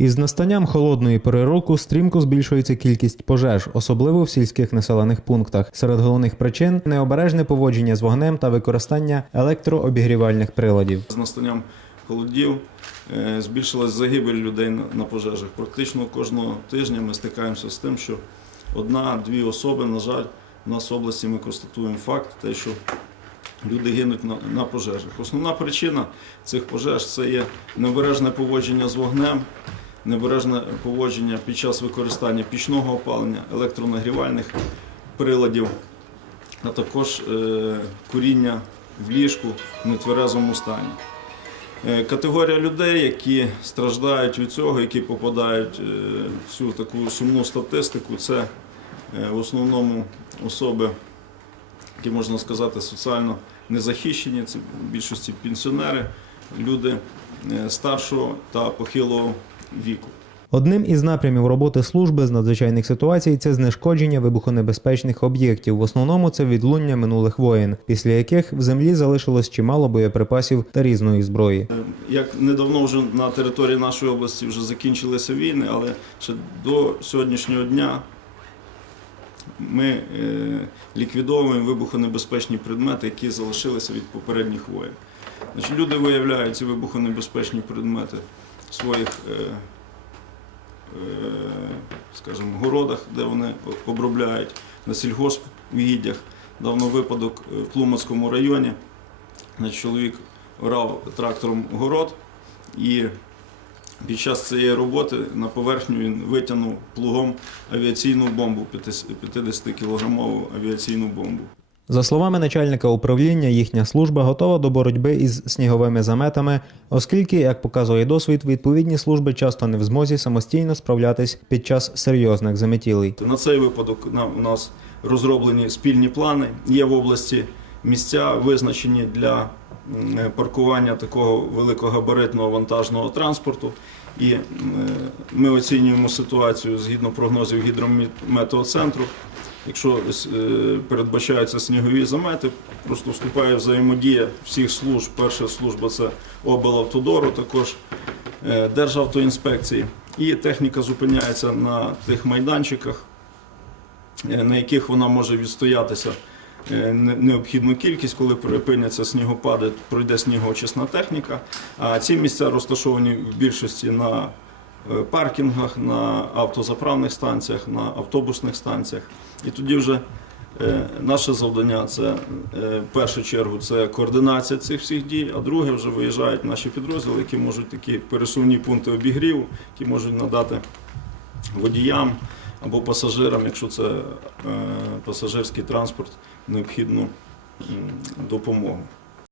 Із настанням холодної пори року стрімко збільшується кількість пожеж, особливо в сільських населених пунктах. Серед головних причин необережне поводження з вогнем та використання електрообігрівальних приладів. З настанням холодів е, збільшилась загибель людей на пожежах. Практично кожного тижня ми стикаємося з тим, що одна-дві особи, на жаль, у нас в області ми констатуємо факт, те, що люди гинуть на, на пожежах. Основна причина цих пожеж це є необережне поводження з вогнем, небережне поводження під час використання пічного опалення, електронагрівальних приладів, а також е, куріння в ліжку в нетверезому стані. Е, Категорія людей, які страждають від цього, які попадають е, в цю таку сумну статистику, це в основному особи, які можна сказати, соціально незахищені, це в більшості пенсіонери, люди старшого та похилого віку. Одним із напрямів роботи служби з надзвичайних ситуацій це знешкодження вибухонебезпечних об'єктів. В основному це відлуння минулих воєн, після яких в землі залишилось чимало боєприпасів та різної зброї. Е, Як недавно вже на території нашої області вже закінчилися війни, але ще до сьогоднішнього дня ми е, ліквідовуємо вибухонебезпечні предмети, які залишилися від попередніх воєн. Люди виявляють ці вибухонебезпечні предмети своїх, е, е, скажімо, городах, де вони обробляють, на сільгоспвігіддях. Давно випадок е, в Тлумацькому районі. Чоловік орав трактором город і під час цієї роботи на поверхню він витягнув плугом авіаційну бомбу, 50-кілограмову авіаційну бомбу. За словами начальника управління, їхня служба готова до боротьби із сніговими заметами, оскільки, як показує досвід, відповідні служби часто не в змозі самостійно справлятись під час серйозних заметілей. На цей випадок у нас розроблені спільні плани. Є в області місця визначені для паркування такого великогабаритного вантажного транспорту. І ми оцінюємо ситуацію згідно прогнозів гідрометеоцентру. Якщо е, передбачаються снігові замети, просто вступає взаємодія всіх служб. Перша служба це облавтодору, також е, Державтоінспекції. І техніка зупиняється на тих майданчиках, е, на яких вона може відстоятися необхідну кількість, коли припиняться снігопади, пройде снігоочисна техніка. А ці місця розташовані в більшості на паркінгах, на автозаправних станціях, на автобусних станціях. І тоді вже е, наше завдання це е, в першу чергу це координація цих всіх дій, а друге вже виїжджають наші підрозділи, які можуть такі пересувні пункти обігріву, які можуть надати водіям або пасажирам, якщо це е, пасажирський транспорт, необхідну допомогу.